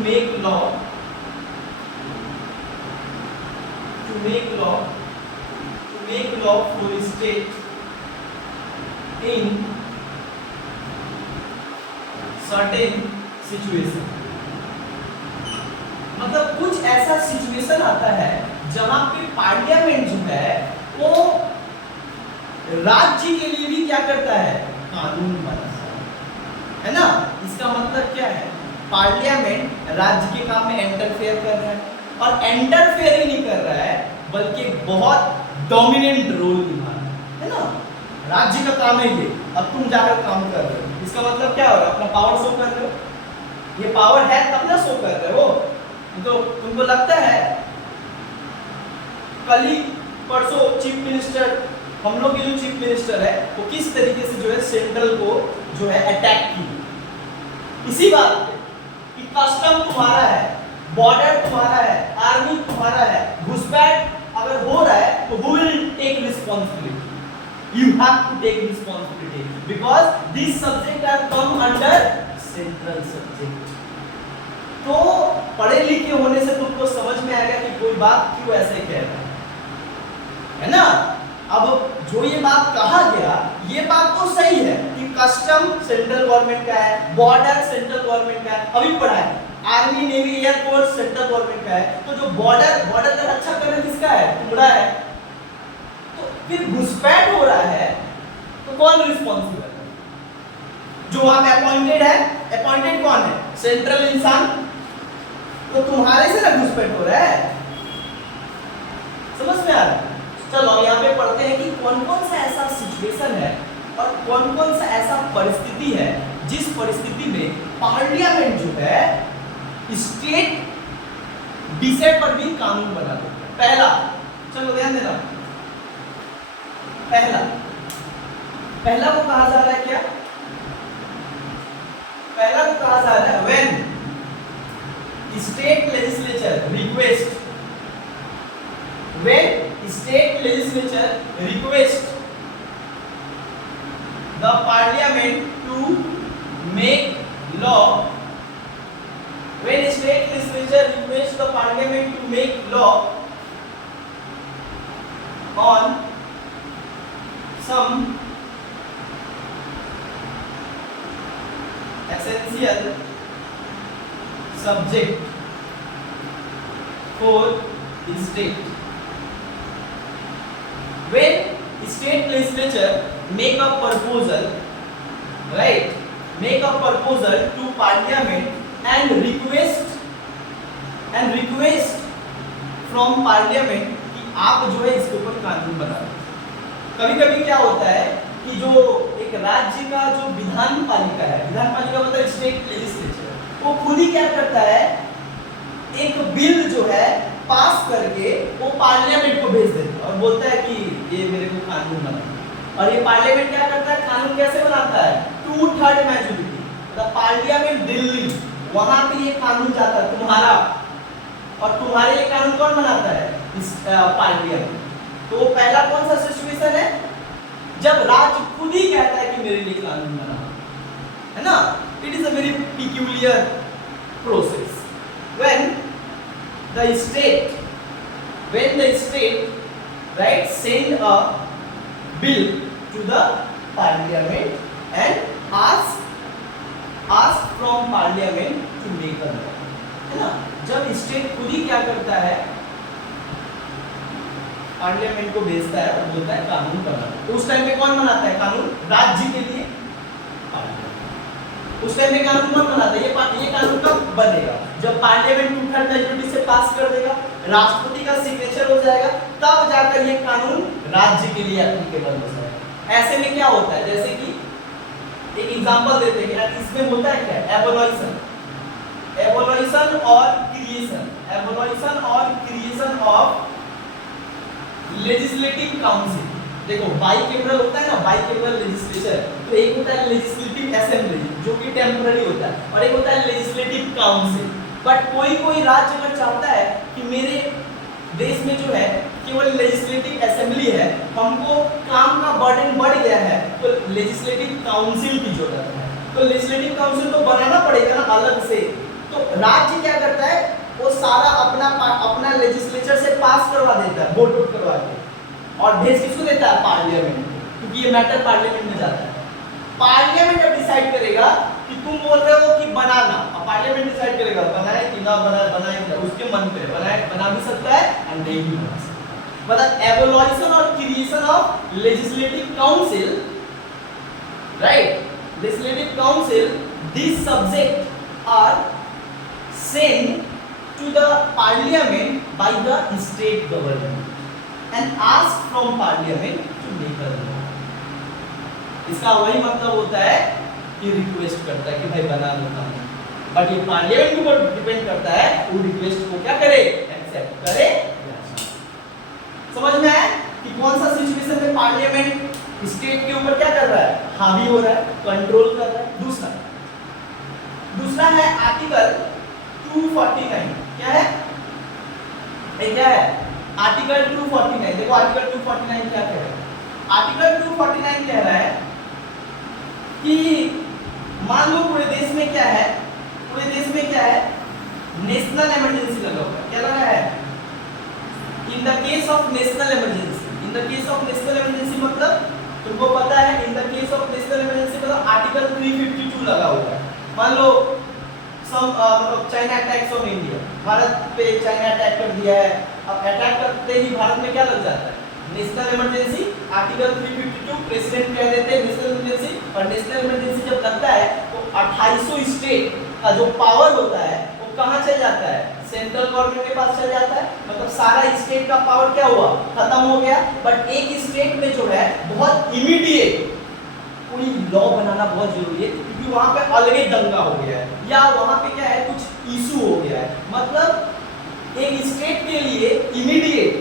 make law for state in certain situation. मतलब कुछ ऐसा सिचुएशन आता है जहां पे पार्लियामेंट जो है वो राज्य के लिए भी क्या करता है? कानून बनाता है ना? इसका मतलब क्या है? पार्लियामेंट राज्य के काम में इंटरफेयर कर रहा है, और इंटरफेयर ही नहीं कर रहा है बल्कि बहुत डोमिनेंट रोल निभा रहा है ना? राज्य का काम है ये, अब तुम जाकर काम कर रहे हो, इसका मतलब क्या हो रहा है? अपना पावर शो कर रहे हो। ये पावर है तब ना शो कर रहे हो। तो तुमको लगता है कल ही परसों चीफ मिनिस्टर, हम लोग के जो चीफ मिनिस्टर है वो किस तरीके से जो है सेंट्रल को जो है अटैक की, इसी बात पे कि कस्टम तुम्हारा है, बॉर्डर तुम्हारा है, आर्मी तुम्हारा है, घुसपैठ अगर हो रहा है तो who will take responsibility? You have to take responsibility because these subjects are come under central subject. तो पढ़े लिखे होने से तुमको समझ में आएगा कि कोई बात क्यों ऐसे कह रहा है ना? अब जो ये बात कहा गया, ये बात तो सही है कि कस्टम सेंट्रल गवर्नमेंट का है, बॉर्डर सेंट्रल गवर्नमेंट का है, अभी पढ़ा है, army navy air force central government का है, तो जो बॉर्डर का रक्षा करना किसका है? तुम्हारा है। तो फिर घुसपैठ हो रहा है तो कौन रिस्पॉन्सिबल है? जो वहां पे अपॉइंटेड है, अपॉइंटेड कौन है? सेंट्रल इंसान, तो तुम्हारे से ना घुसपैठ हो रहा है। समझ में आ रहा है? चलो अब यहाँ पे पढ़ते हैं कि कौन कौन सा ऐसा सिचुएशन है और कौन कौन सा ऐसा परिस्थिति है जिस परिस्थिति में पार्लियामेंट जो है स्टेट डिसाइड पर भी कानून बना देता है। पहला, चलो ध्यान देना, पहला को कहा जा रहा है क्या? पहला को कहा जा रहा है when state legislature request, when state legislature request the parliament to make law, when state legislature request the parliament to make law on some essential subject for the state, when state legislature make a proposal, right, make a proposal to parliament and request from parliament कि आप जो है इसके ऊपर कानून बना दो। कभी कभी क्या होता है कि जो एक राज्य का जो विधान पालिका है, विधान पालिका मतलब स्टेट लेजिस्लेचर, वो खुद ही क्या करता है, एक बिल जो है पास करके वो पार्लियामेंट को भेज देता है और बोलता है कि ये मेरे को कानून बना। और ये पार्लियामेंट क्या करता है? कानून कैसे बनाता है? 2/3 मेजॉरिटी, मतलब पार्लियामेंट दिल्ली, वहां पे ये कानून जाता है तुम्हारा, और तुम्हारे लिए कानून कौन बनाता है? इस पार्लियामेंट। तो पहला कौन सा सिचुएशन है? जब राज्य खुद ही कहता है कि मेरे लिए कानून बना, है ना? It is a very peculiar process when the state right send a bill to the parliament and ask from parliament to make a law, है ना? जब स्टेट खुद ही क्या करता है, पार्लियामेंट को भेजता है और बोलता है कानून बना, तो उस टाइम में कौन बनाता है कानून? राज्य के लिए पार्लियामेंट। उस टाइम में कानून कौन बनाता है? ये कानून कब बनेगा? जब पार्लियामेंट 2/3 मेजॉरिटी से पास कर देगा, राष्ट्रपति का सिग्नेचर हो जाएगा, तब जाकर ये कानून राज्य के लिए एप्लीकेबल हो जाएगा। ऐसे में क्या होता है, जैसे कि एक एग्जांपल देते हैं, इसमें होता है क्या? एबोलिशन और क्रिएशन ऑफ लेजिस्लेटिव काउंसिल। देखो बाइकेमरल होता है ना, बाइकेमरल लेजिस्लेचर, तो एक होता है लेजिस्लेटिव असेंबली जो कि टेम्पररी होता है, और एक होता है लेजिस्लेटिव काउंसिल। बट कोई राज्य अगर चाहता है कि मेरे देश में जो है केवल लेजिस्लेटिव असेंबली है, हमको काम का बर्डन बढ़ गया है, तो लेजिस्लेटिव काउंसिल की जरूरत है। तो लेजिस्लेटिव काउंसिल तो बनाना पड़ेगा ना अलग से। तो राज्य क्या करता है, वो सारा अपना लेजिस्लेचर से पास करवा देता है, वोट करवा के, और भेज किसको देता है? पार्लियामेंट, क्योंकि ये मैटर पार्लियामेंट में जाता है। पार्लियामेंट जब डिसाइड करेगा कि तुम बोल रहे हो कि बनाना, और पार्लियामेंट डिसाइड करेगा बनाए कि ना बनाए, उसके मन पे बना भी सकता है और नहीं भी बना सकता। मतलब एबोलिशन और creation of legislative council, right? Legislative council, this subject are sent to the parliament by the state government and ask from parliament to make a law. इसका वही मतलब होता है कि रिक्वेस्ट करता है कि भाई बना दो कानून, बट ये पार्लियामेंट के ऊपर डिपेंड करता है, वो रिक्वेस्ट को क्या करे? एक्सेप्ट करे। समझ में आया कि कौन सा सिचुएशन में पार्लियामेंट स्टेट के ऊपर क्या कर रहा है? हावी हो रहा है, कंट्रोल कर रहा है। दूसरा है आर्टिकल 249। क्या है? क्या है? आर्टिकल 249। देखो आर्टिकल 249 क्या कह रहा है? आर्टिकल 249 कह रहा है कि मान लो पूरे देश में क्या है? नेशनल इमरजेंसी लगा हुआ है। क्या लगा है? In the case of national emergency मतलब तुमको पता है, in the case of national emergency मतलब आर्टिकल 352 लगा हुआ है। मान लो China attacks on India, Bharat पे चाइना अटैक कर दिया है, अब अटैक करते ही भारत में क्या लग जाता है? National emergency. आर्टिकल 352 प्रेसिडेंट कह देते हैं नेशनल इमरजेंसी, और नेशनल इमरजेंसी जब लगता है तो 2800 स्टेट का जो पावर होता है वो कहाँ चल जाता है? सेंट्रल गवर्नमेंट के पास चल जाता है। मतलब सारा स्टेट का पावर क्या हुआ? खत्म हो गया। बट एक स्टेट में जो है बहुत इमीडिएट कोई लॉ बनाना बहुत जरूरी है, क्योंकि वहां पे अलग दंगा हो गया है, या वहां पे क्या है, कुछ इशू हो गया है। मतलब एक स्टेट के लिए इमीडिएट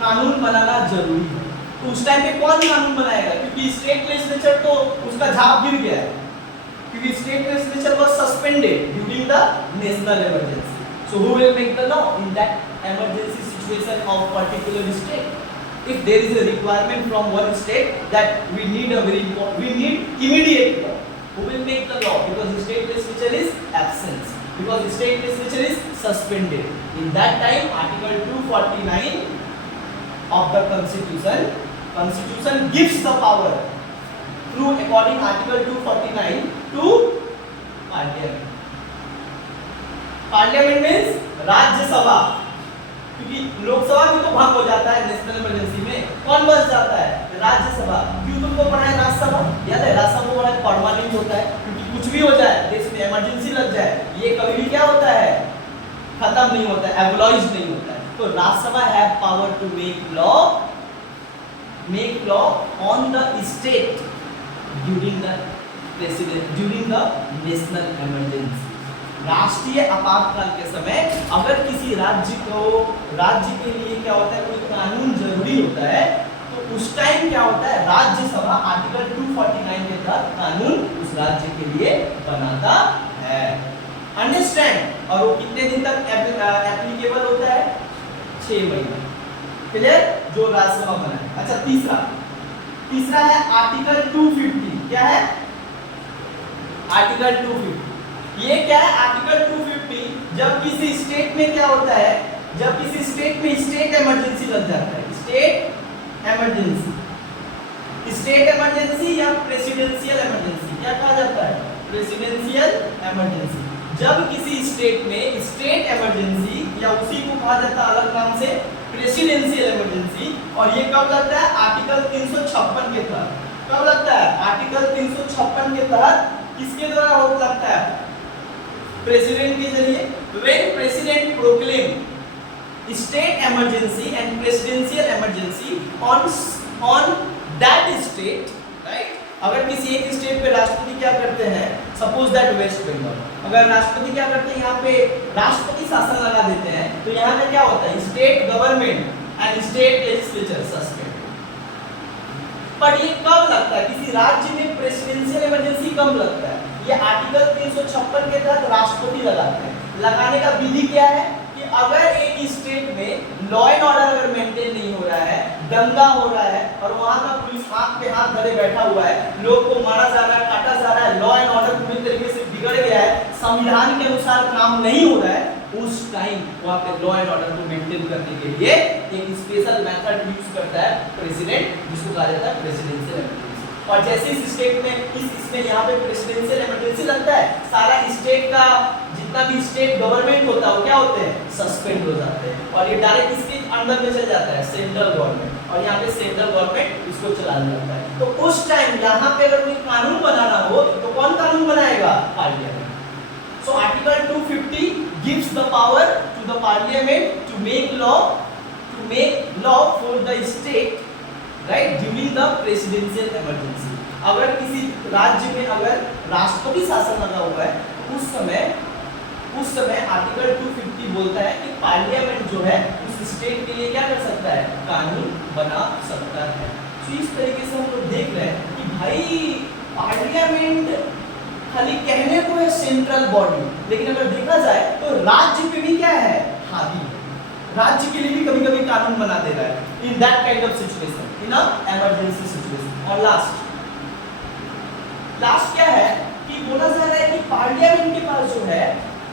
कानून बनाना जरूरी है। तो उस टाइम पे कौन कानून बनाएगा? क्योंकि स्टेट लेजिस्लेचर तो उसका झाप गिर गया है, क्योंकि state legislature was suspended during the national emergency. So who will make the law in that emergency situation of particular state? If there is a requirement from one state that we need immediate law, who will make the law? Because the state legislature is absent, because the state legislature is suspended. In that time, Article 249 of the Constitution gives the power through according Article 249 to Parliament. Parliament means Rajya Sabha, क्योंकि लोकसभा भी तो भंग हो जाता है national emergency में, कौन बच जाता है? राज्यसभा। क्यों तुमको पढ़ा है राज्यसभा? याद है राज्यसभा बड़ा परमानेंट होता है, क्योंकि कुछ भी हो जाए देश में, इमरजेंसी लग जाए, ये कभी भी क्या होता है? खत्म नहीं होता है, एबोलिश नहीं होता है। तो Rajya Sabha have power to make law on the state during the national emergency. राष्ट्रीय आपातकाल के समय अगर किसी राज्य के लिए क्या होता है, कोई कानून जरूरी होता है, तो उस टाइम क्या होता है? राज्यसभा आर्टिकल 249 के तहत कानून उस राज्य के लिए बनाता है। अंडरस्टैंड? और वो कितने दिन तक एप्लीकेबल होता है? 6 महीने। क्लियर? जो राज्यसभा बना है। अच्छा, तीसरा है आर्टिकल 250। क्या है? आर्टिकल 250। ये क्या है? आर्टिकल 250 जब किसी स्टेट में क्या होता है, जब किसी स्टेट में स्टेट इमरजेंसी लग जाता है, स्टेट इमरजेंसी या प्रेसिडेंशियल इमरजेंसी, क्या कहा जाता है? Presidential emergency. जब किसी स्टेट में स्टेट इमरजेंसी या उसी को कहा जाता है अलग नाम से प्रेसिडेंशियल इमरजेंसी, और ये कब लगता है? आर्टिकल 356 के तहत। कब लगता है? आर्टिकल 356 के तहत। किसके द्वारा हो लगता है? प्रेसिडेंट के जरिए। When president proclaim state emergency and presidential emergency on that state, right? अगर किसी एक स्टेट पे राष्ट्रपति क्या करते हैं, सपोज दैट वेस्ट बंगाल, अगर राष्ट्रपति क्या करते हैं, यहाँ पे राष्ट्रपति शासन लगा देते हैं, तो यहाँ पे क्या होता है? State government and state legislature suspend. पर ये कब लगता है? किसी राज्य में प्रेसिडेंशियल इमरजेंसी कब लगता है? ये आर्टिकल 356 के तहत राष्ट्रपति लगाते हैं। लगाने का विधि क्या है कि अगर एक स्टेट में लॉ एंड ऑर्डर अगर मेंटेन नहीं हो रहा है, दंगा हो रहा है और वहां का पुलिस हाथ पे हाथ धरे बैठा हुआ है, लोग को मारा जा रहा है, काटा जा रहा है, लॉ एंड ऑर्डर पूरी तरीके से बिगड़ गया है, संविधान के अनुसार काम नहीं हो रहा है, उस टाइम वहां पे लॉ एंड ऑर्डर को मेंटेन करने के लिए एक स्पेशल मेथड यूज करता है प्रेसिडेंट, जिसको कहा जाता है प्रेसिडेंशियल इमरजेंसी। और जैसे इस स्टेट में इसमें यहाँ पे प्रेसिडेंशियल इमरजेंसी लगता है, सारा स्टेट का जितना भी स्टेट गवर्नमेंट होता है वो क्या होते हैं? सस्पेंड हो जाते हैं, और ये डायरेक्ट इसके अंडर में चल जाता है सेंट्रल गवर्नमेंट, और यहाँ पे सेंट्रल गवर्नमेंट इसको चलाने लगता है। तो उस टाइम यहाँ पे अगर कोई कानून बनाना हो तो कौन कानून बनाएगा? Parliament. So Article 250 gives the power to the Parliament to make law for the state, right, during the presidential emergency. अगर किसी राज्य में अगर राष्ट्रपति शासन लगा हुआ है, उस समय आर्टिकल 250 बोलता है कि पार्लियामेंट जो है उस स्टेट के लिए क्या कर सकता है? कानून बना सकता है। तो इस तरीके से हम लोग देख रहे हैं कि भाई पार्लियामेंट खाली कहने को है सेंट्रल बॉडी, लेकिन अगर देखा जाए तो राज्य पे भी क्या है? हावी है। राज्य के लिए भी कभी कभी कानून बना दे रहा है in that kind of situation, in a emergency situation. और लास्ट क्या है कि बोला जा रहा है कि पार्लियामेंट के पास जो है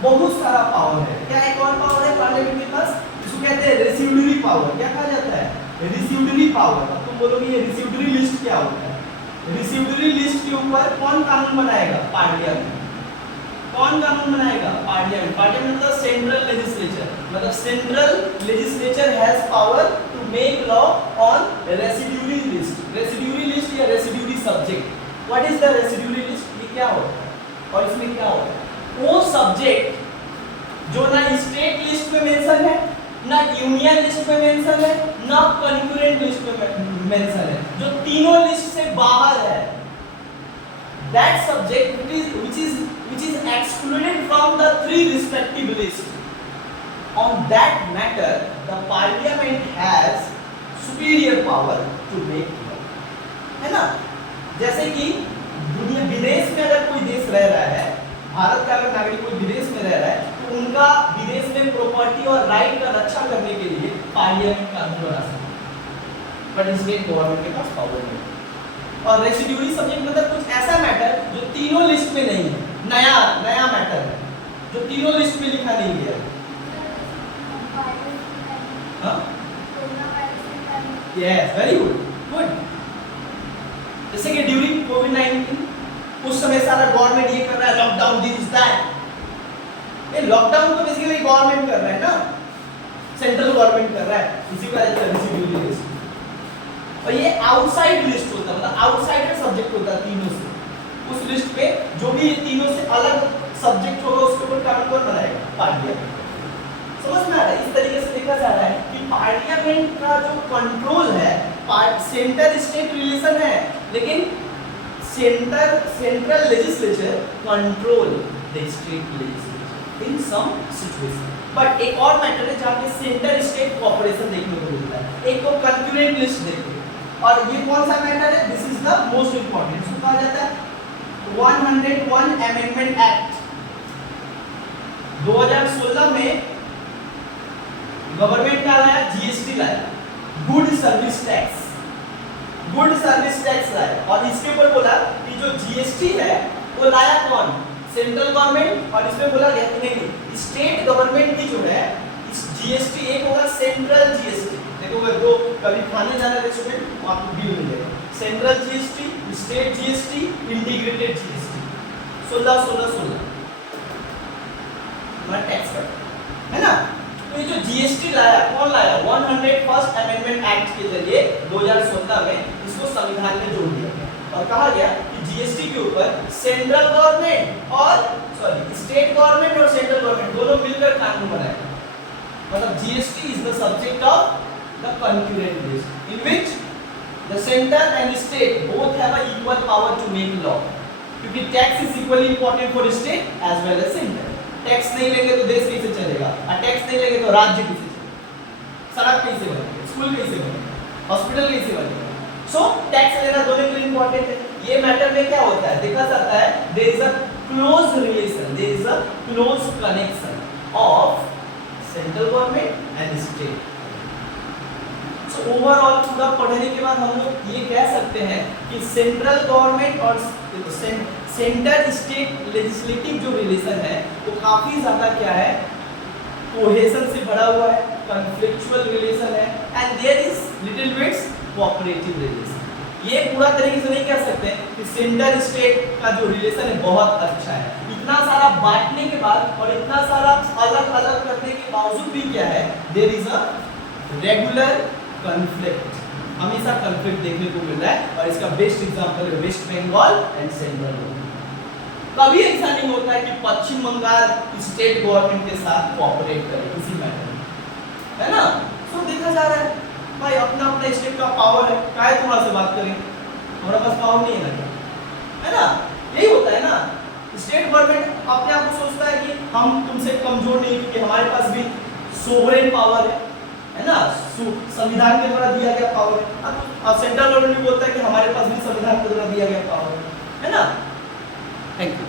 बहुत सारा पावर है। क्या एक और पावर है पार्लियामेंट के पास, इसको कहते हैं रेसिड्यूरी पावर। क्या कहा जाता है? Residuary power. अब तुम बोलोगे ये रेसिड्यूरी लिस्ट क्या होता है? रेसिड्यूरी लिस्ट के ऊपर कौन कानून बनाएगा? पार्लियामेंट। कौन कानून बनाएगा? पार्लियामेंट। पार्लियामेंट मतलब सेंट्रल लेजिस्लेचर, मतलब central legislature has power to make law on residuary list. Residuary list या residuary subject. What is the residuary list? ये क्या होता है और इसमें क्या होता है? वो सब्जेक्ट जो ना स्टेट लिस्ट में मेंशन है, ना यूनियन लिस्ट में मेंशन है, ना कंकरेंट लिस्ट में मेंशन है, जो तीनों लिस्ट से बाहर है, that subject which is excluded from the 3 respective lists, on that matter the parliament has superior power to make law, है ना? जैसे कि दुनिया विदेश में अगर कोई देश रह रहा है, भारत का अगर नागरिक कोई विदेश में रह रहा है, तो उनका विदेश में प्रॉपर्टी और राइट का रक्षा करने के लिए पार्लियामेंट कानून बना सकता है, बट स्टेट गवर्नमेंट के पास पावर नहीं है। और रेसिड्यूरी सब्जेक्ट मतलब कुछ ऐसा मैटर जो तीनों लिस्ट में नहीं है, नया मैटर है जो तीनों लिस्ट में लिखा नहीं गया है। हाँ, यस, वेरी गुड। जैसे कि ड्यूरिंग कोविड-19 उस समय सारा गवर्नमेंट ये कर रहा है, लॉकडाउन दिस दैट। ये लॉकडाउन तो बेसिकली गवर्नमेंट कर रहा है ना, सेंट्रल गवर्नमेंट कर रहा है, इसी का रेसिड्यूरी लिस्ट। और ये आउटसाइड लिस्ट होता है, मतलब आउटसाइडर सब्जेक्ट होता है तीनों से। उस लिस्ट पे जो भी ये तीनों से अलग सब्जेक्ट होगा उसके ऊपर कानून कौन बनाएगा? पार्लियामेंट। समझ में आ रहा है? इस तरीके से देखा जा रहा है कि पार्लियामेंट का जो कंट्रोल है, सेंटर स्टेट रिलेशन है, लेकिन central legislature control the state legislature in some situation. But एक और मैटर है जहाँ पे सेंटर स्टेट कोऑपरेशन देखने को मिलता है। एक को कंकरेंट लिस्ट देखो, और ये कौन सा मैटर है? This is the most important. इसको कहा जाता है 101 अमेंडमेंट एक्ट 2016 में गवर्नमेंट क्या लाया, जीएसटी लाया, good service tax, good service tax लाया। और इसके ऊपर बोला कि जो जीएसटी है वो लाया कौन, सेंट्रल गवर्नमेंट। और इसमें बोला गया कि नहीं, स्टेट गवर्नमेंट की जो है इस जीएसटी, एक होगा सेंट्रल जीएसटी, देखो तो कभी खाने जाना रेस्टोरेंट वहां आपको बिल मिलेगा, central GST, state GST, integrated GST, 16 हमारा टैक्स कट है ना। तो ये जो जीएसटी लाया, कौन लाया, 101st अमेंडमेंट एक्ट के जरिए 2016 में इसको संविधान में जोड़ दिया गया और कहा गया कि जीएसटी के ऊपर सेंट्रल गवर्नमेंट और स्टेट गवर्नमेंट और सेंट्रल गवर्नमेंट दोनों मिलकर कानून बनाएगा। मतलब GST is the subject of the concurrent list in which the centre and state both have a equal power to make law, क्योंकि tax is equally important for state as well as centre. Tax नहीं लेंगे तो देश कैसे चलेगा, और tax नहीं लेंगे तो राज्य कैसे चलेगा, सड़क कैसे बनेगा, स्कूल कैसे बनेगा, हॉस्पिटल कैसे बनेगा। सो टैक्स लेना दोनों के लिए इंपॉर्टेंट है। ये मैटर में क्या होता है, देखा जाता है there is a close relation, there is a close connection of central government and state. So overall पूरा पढ़ने के बाद हम लोग ये कह सकते हैं कि सेंट्रल गवर्नमेंट और सेंटर स्टेट लेजिस्लेटिव जो रिलेशन है वो काफी ज्यादा क्या है, कोहेशन से भरा हुआ है, कॉन्फ्लिक्चुअल रिलेशन है, and there is little bits cooperative relation. ये पूरा तरीके से नहीं कह सकते कि सेंटर स्टेट का जो रिलेशन है बहुत अच्छा है। इतना सारा बांटने के बाद और इतना सारा अलग अलग करने के बावजूद भी क्या है, there is a regular conflict, हमेशा कॉन्फ्लिक्ट देखने को मिल रहा है। और इसका बेस्ट एग्जांपल है West Bengal and central government. कभी ऐसा नहीं होता है कि पश्चिम बंगाल स्टेट गवर्नमेंट के साथ कोऑपरेट करे किसी मैटर में, है ना। सो देखा जा रहा है भाई अपना अपना स्टेट का पावर है, काहे तुम्हारा से बात करें, हमारे पास पावर नहीं है ना, है ना। यही होता है ना, स्टेट गवर्नमेंट अपने आप को सोचता है कि हम तुमसे कमजोर नहीं, क्योंकि हमारे पास भी सोवरेन पावर है ना, संविधान के द्वारा दिया गया पावर है। अब सेंट्रल गवर्नमेंट भी बोलता है कि हमारे पास भी संविधान के द्वारा दिया गया पावर है ना। Thank you.